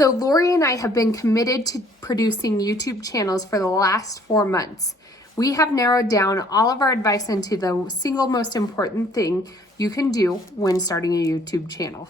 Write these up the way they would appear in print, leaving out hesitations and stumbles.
So Lori and I have been committed to producing YouTube channels for the last 4 months. We have narrowed down all of our advice into the single most important thing you can do when starting a YouTube channel.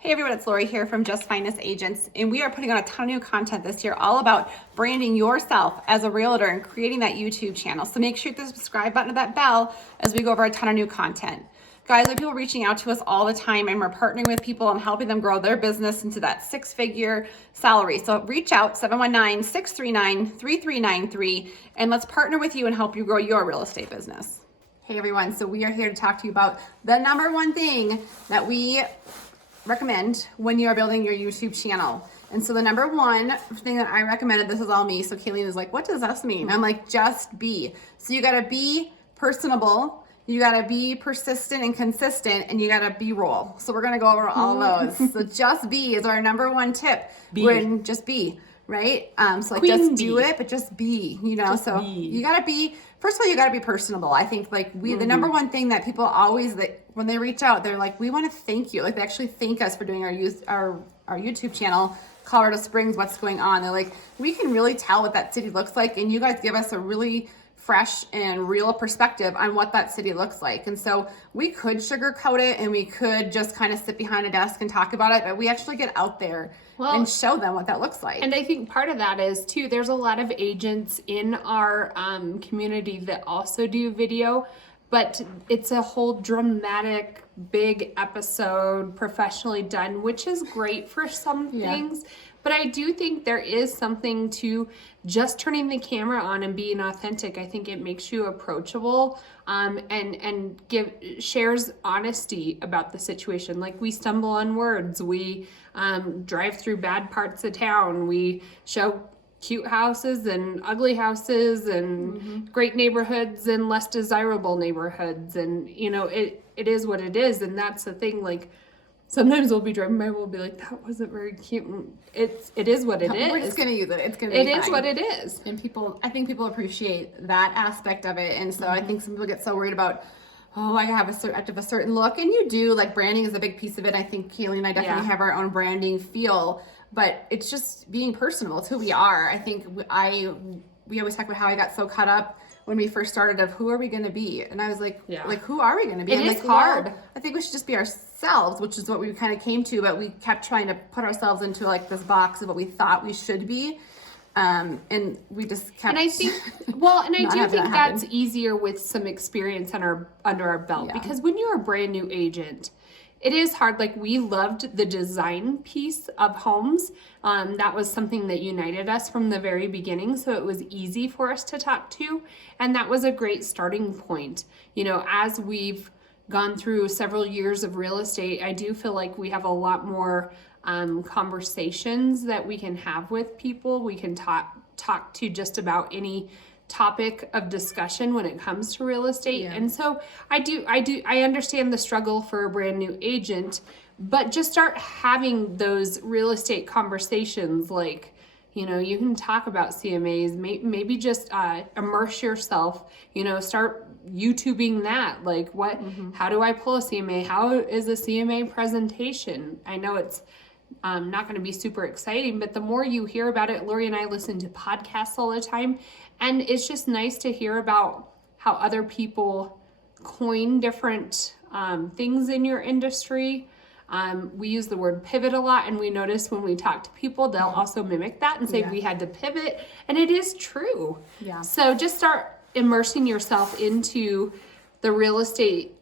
Hey everyone, it's Lori here from Just Finest Agents, and we are putting on a ton of new content this year all about branding yourself as a realtor and creating that YouTube channel. So make sure you hit the subscribe button or that bell as we go over a ton of new content. Guys, we have people reaching out to us all the time, and we're partnering with people and helping them grow their business into that 6-figure salary. So reach out, 719-639-3393, and let's partner with you and help you grow your real estate business. Hey everyone, so we are here to talk to you about the number one thing that we recommend when you are building your YouTube channel. And so the number one thing that I recommended, this is all me, so Kayleen is like, what does this mean? I'm like, just be. So you gotta be personable, you gotta be persistent and consistent, and you gotta BRoll. So we're gonna go over all of those. So just be is our number one tip. When just be, right? So like just do it, but just be, you know, so you gotta be, first of all, you gotta be personable. I think like the number one thing that people always, when they reach out, they're like, we want to thank you. Like they actually thank us for doing our YouTube channel, Colorado Springs, what's going on. They're like, we can really tell what that city looks like, and you guys give us a really fresh and real perspective on what that city looks like. And so we could sugarcoat it and we could just kind of sit behind a desk and talk about it, but we actually get out there and show them what that looks like. And I think part of that is too, there's a lot of agents in our community that also do video, but it's a whole dramatic, big episode, professionally done, which is great for some things. But I do think there is something to just turning the camera on and being authentic. I think it makes you approachable and shares honesty about the situation. Like we stumble on words, we drive through bad parts of town, we show cute houses and ugly houses and great neighborhoods and less desirable neighborhoods. And, you know, it is what it is. And that's the thing, like, sometimes we'll be driving by, we'll be like, that wasn't very cute. It is what it is. We're just going to use it. It's going to be fine. It is what it is. And I think people appreciate that aspect of it. And so I think some people get so worried about, I have a certain look. And you do, like branding is a big piece of it. I think Kaylee and I definitely have our own branding feel, but it's just being personable. It's who we are. I think we always talk about how I got so caught up when we first started of who are we going to be? And I was like, who are we going to be? It is hard. I think we should just be ourselves, which is what we kind of came to, but we kept trying to put ourselves into like this box of what we thought we should be. And we just kept. And I think, I do think that's easier with some experience under our belt, because when you're a brand new agent, it is hard. Like we loved the design piece of homes. That was something that united us from the very beginning. So it was easy for us to talk to. And that was a great starting point. You know, as we've gone through several years of real estate, I do feel like we have a lot more conversations that we can have with people. We can talk to just about any topic of discussion when it comes to real estate. And so I understand the struggle for a brand new agent, but just start having those real estate conversations. Like, you know, you can talk about CMAs, maybe just immerse yourself, you know, start YouTubing that. Like how do I pull a CMA? How is a CMA presentation? I know it's not going to be super exciting, but the more you hear about it, Lori and I listen to podcasts all the time, and it's just nice to hear about how other people coin different things in your industry. We use the word pivot a lot, and we notice when we talk to people, they'll also mimic that and say we had to pivot, and it is true. So just start immersing yourself into the real estate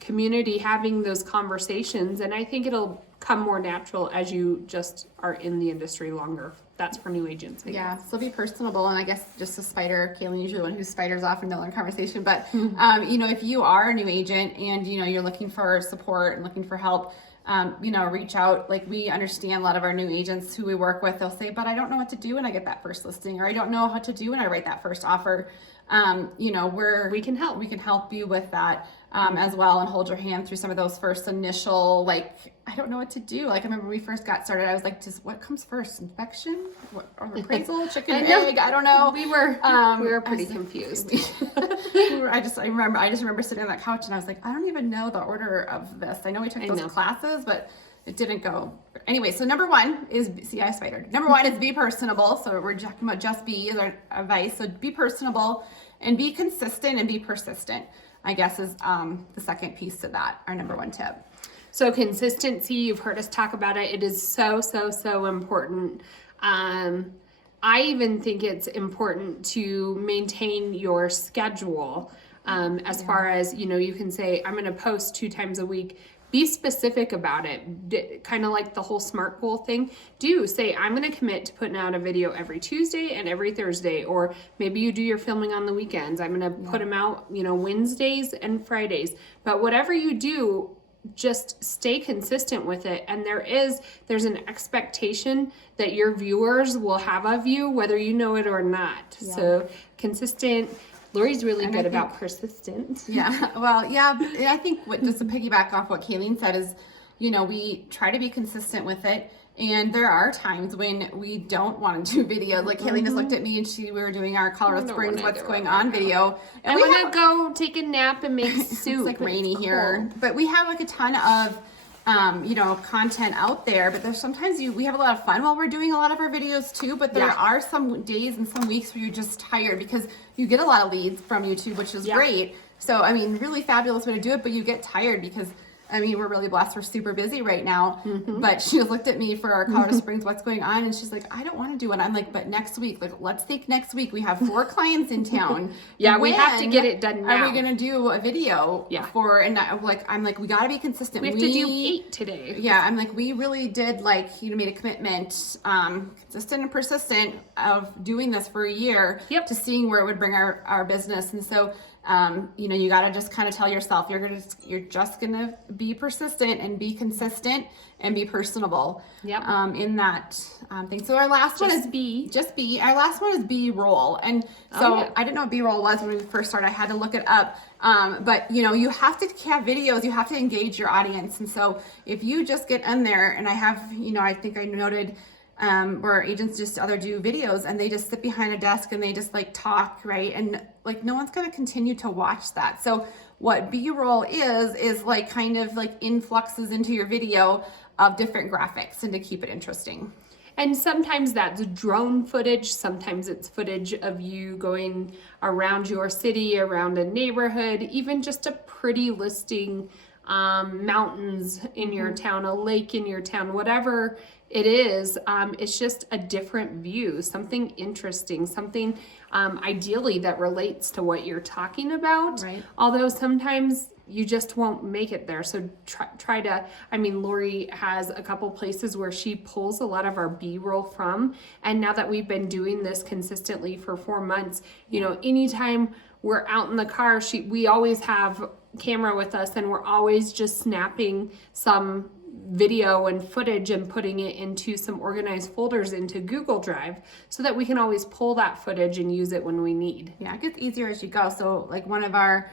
community, having those conversations, and I think it'll come more natural as you just are in the industry longer. That's for new agents. So be personable, and I guess just a spider, Kayleen, usually the one who spiders off in another conversation, but you know, if you are a new agent and you know you're looking for support and looking for help, reach out. Like, we understand a lot of our new agents who we work with, they'll say, but I don't know what to do when I get that first listing, or I don't know how to do when I write that first offer. We can help you with that as well, and hold your hand through some of those first initial, like, I don't know what to do. Like, I remember when we first got started, I was like, just what comes first, inspection or appraisal, chicken and egg? I don't know. We were pretty confused. I just remember sitting on that couch and I was like, I don't even know the order of this. I know we took those classes, but it didn't go. Anyway, so number one is, I spidered. Number one is be personable. So we're talking about just be is our advice. So be personable and be consistent and be persistent, I guess, is the second piece to that, our number one tip. So consistency, you've heard us talk about it. It is so, so, so important. I even think it's important to maintain your schedule as far as, you can say, I'm going to post 2 times a week. Be specific about it. Kind of like the whole SMART goal thing. Say, I'm going to commit to putting out a video every Tuesday and every Thursday, or maybe you do your filming on the weekends. I'm going to put them out, Wednesdays and Fridays. But whatever you do, just stay consistent with it. And there's an expectation that your viewers will have of you, whether you know it or not. Yeah. So consistent. Lori's really good about persistent. Yeah. Well, yeah. I think just to piggyback off what Kayleen said is, we try to be consistent with it. And there are times when we don't want to do videos. Like, Kayleen just looked at me and we were doing our Colorado Springs What's Going On video. And I want to go take a nap and make soup. It's like rainy here. But we have like a ton of, content out there. But there's sometimes we have a lot of fun while we're doing a lot of our videos too. But there are some days and some weeks where you're just tired because you get a lot of leads from YouTube, which is great. So, really fabulous way to do it. But you get tired because we're really blessed. We're super busy right now. Mm-hmm. But she looked at me for our Colorado Springs What's Going On, and she's like, I don't want to do it. I'm like, but next week, let's think next week. We have 4 clients in town. We have to get it done now. Are we going to do a video I'm like, we got to be consistent. We have to do 8 today. Yeah, I'm like, we really did made a commitment, consistent and persistent of doing this for a year to seeing where it would bring our business. And so, you got to just kind of tell yourself, you're just going to be persistent and be consistent and be personable in that thing. So our last one is just be. Our last one is BRoll. And so I didn't know what BRoll was when we first started. I had to look it up. But you have to have videos. You have to engage your audience. And so if you just get in there, and I have, I think I noted where agents just do videos and they just sit behind a desk and they just talk, right? And no one's going to continue to watch that. So what BRoll is kind of influxes into your video of different graphics and to keep it interesting. And sometimes that's drone footage. Sometimes it's footage of you going around your city, around a neighborhood, even just a pretty listing, mountains in your town, a lake in your town, whatever it is. It's just a different view, something interesting, something ideally that relates to what you're talking about. Right. Although sometimes you just won't make it there. So try to, Lori has a couple places where she pulls a lot of our B-roll from. And now that we've been doing this consistently for 4 months, anytime we're out in the car, we always have camera with us and we're always just snapping some video and footage and putting it into some organized folders into Google Drive so that we can always pull that footage and use it when we need. Yeah, it gets easier as you go. So one of our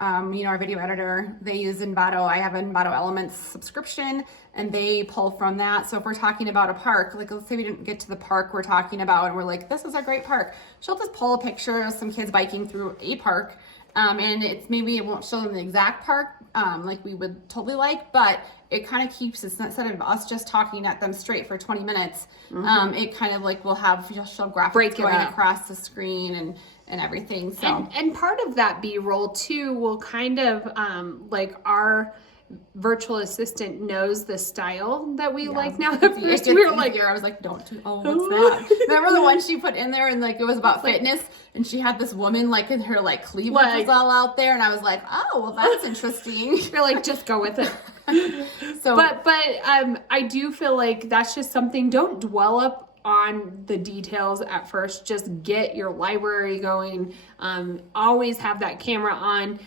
our video editor, they use Envato. I have an Envato Elements subscription and they pull from that. So if we're talking about a park, let's say we didn't get to the park we're talking about and we're like, this is a great park. She'll just pull a picture of some kids biking through a park. And it won't show them the exact park like we would totally like, but it kind of keeps us, instead of us just talking at them straight for 20 minutes, it kind of we'll have, show graphics going across the screen and everything. So and part of that B-roll too will kind of our virtual assistant knows the style that we like now. At first we were I was like, don't do, what's that? Remember the one she put in there and it was about fitness and she had this woman in her cleavage was all out there and I was like, oh, well that's interesting. You're just go with it. So but I do feel like that's just something, don't dwell up on the details at first. Just get your library going. Always have that camera on.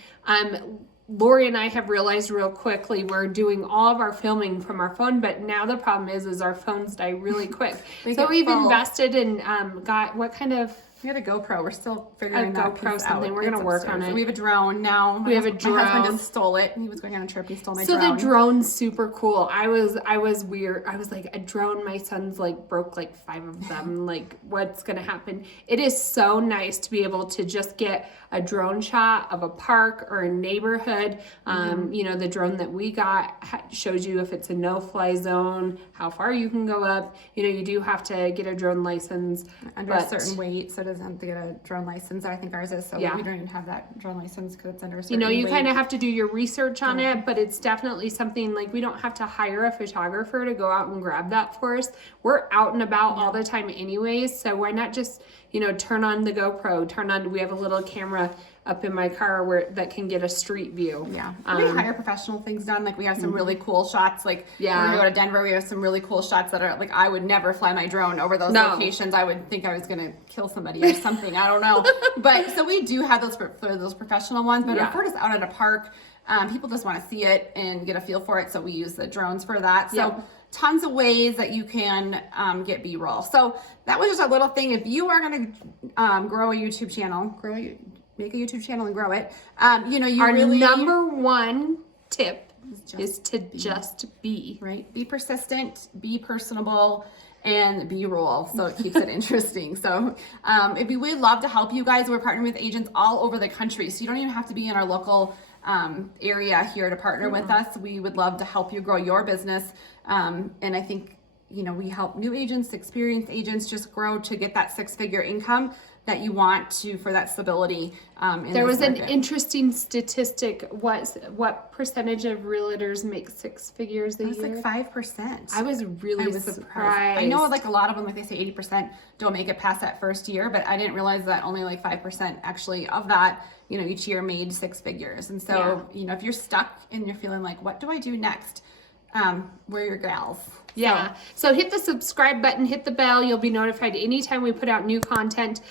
Lori and I have realized real quickly we're doing all of our filming from our phone, but now the problem is our phones die really quick. So we've invested in got what kind of. We had a GoPro. We're still figuring that GoPro something. We're gonna work on it. So we have a drone now. We have a drone. My husband just stole it. He was going on a trip. He stole my drone. So the drone's super cool. I was weird. I was like, a drone. My son's like broke like 5 of them. Like, what's gonna happen? It is so nice to be able to just get a drone shot of a park or a neighborhood. You know, the drone that we got shows you if it's a no-fly zone, how far you can go up. You know, you do have to get a drone license under a certain weight, so it doesn't have to get a drone license. I think ours is, so we don't even have that drone license because it's under a certain weight. You kind of have to do your research on it, but it's definitely something like we don't have to hire a photographer to go out and grab that for us. We're out and about all the time anyways, so why not just, you know, turn on the GoPro, we have a little camera up in my car that can get a street view. Yeah. We hire professional things done. Like we have some really cool shots. Like when we go to Denver, we have some really cool shots that are like, I would never fly my drone over those locations. I would think I was going to kill somebody or something. I don't know. But so we do have those for those professional ones. But if we're just out at a park, people just want to see it and get a feel for it. So we use the drones for that. So tons of ways that you can get B-roll. So that was just a little thing. If you are going to grow a YouTube channel, make a YouTube channel and grow it. You know, our number one tip is to just be. Right? Be persistent, be personable, and B-roll, so it keeps it interesting. So if we would love to help you guys, we're partnering with agents all over the country. So you don't even have to be in our local area here to partner with us. We would love to help you grow your business. And I think, you know, we help new agents, experienced agents just grow to get that 6-figure income that you want to for that stability. There was an interesting statistic. What percentage of realtors make 6 figures a year? It's like 5%. I was really surprised. I know like a lot of them, like they say 80% don't make it past that first year, but I didn't realize that only like 5% actually of that, you know, each year made 6 figures. And so, you know, if you're stuck and you're feeling like, what do I do next? We're your gals. Yeah. So hit the subscribe button, hit the bell. You'll be notified anytime we put out new content.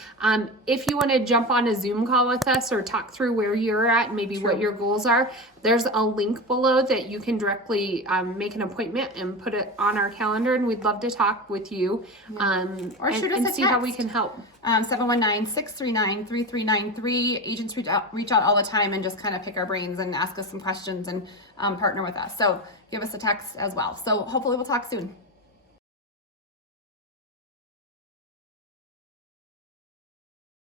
If you want to jump on a Zoom call with us or talk through where you're at, maybe what your goals are, there's a link below that you can directly make an appointment and put it on our calendar. And we'd love to talk with you or shoot us a see text. how we can help. 719-639-3393. Agents reach out all the time and just kind of pick our brains and ask us some questions and partner with us. So give us a text as well. So hopefully we'll talk soon.